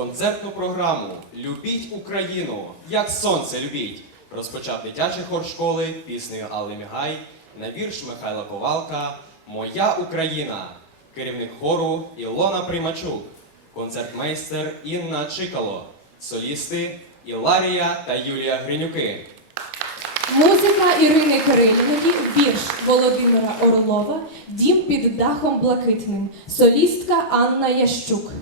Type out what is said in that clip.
Концертну програму Любіть Україну, як сонце любіть! Розпочав дитячий хор школи піснею Алли Мігай на вірш Михайла Ковалка Моя Україна, керівник хору Ілона Примачук, концертмейстер Інна Чикало, солісти Іларія та Юлія Гринюки. Музика Ірини Кирилівної, вірш Володимира Орлова, дім під дахом блакитним, солістка Анна Ящук.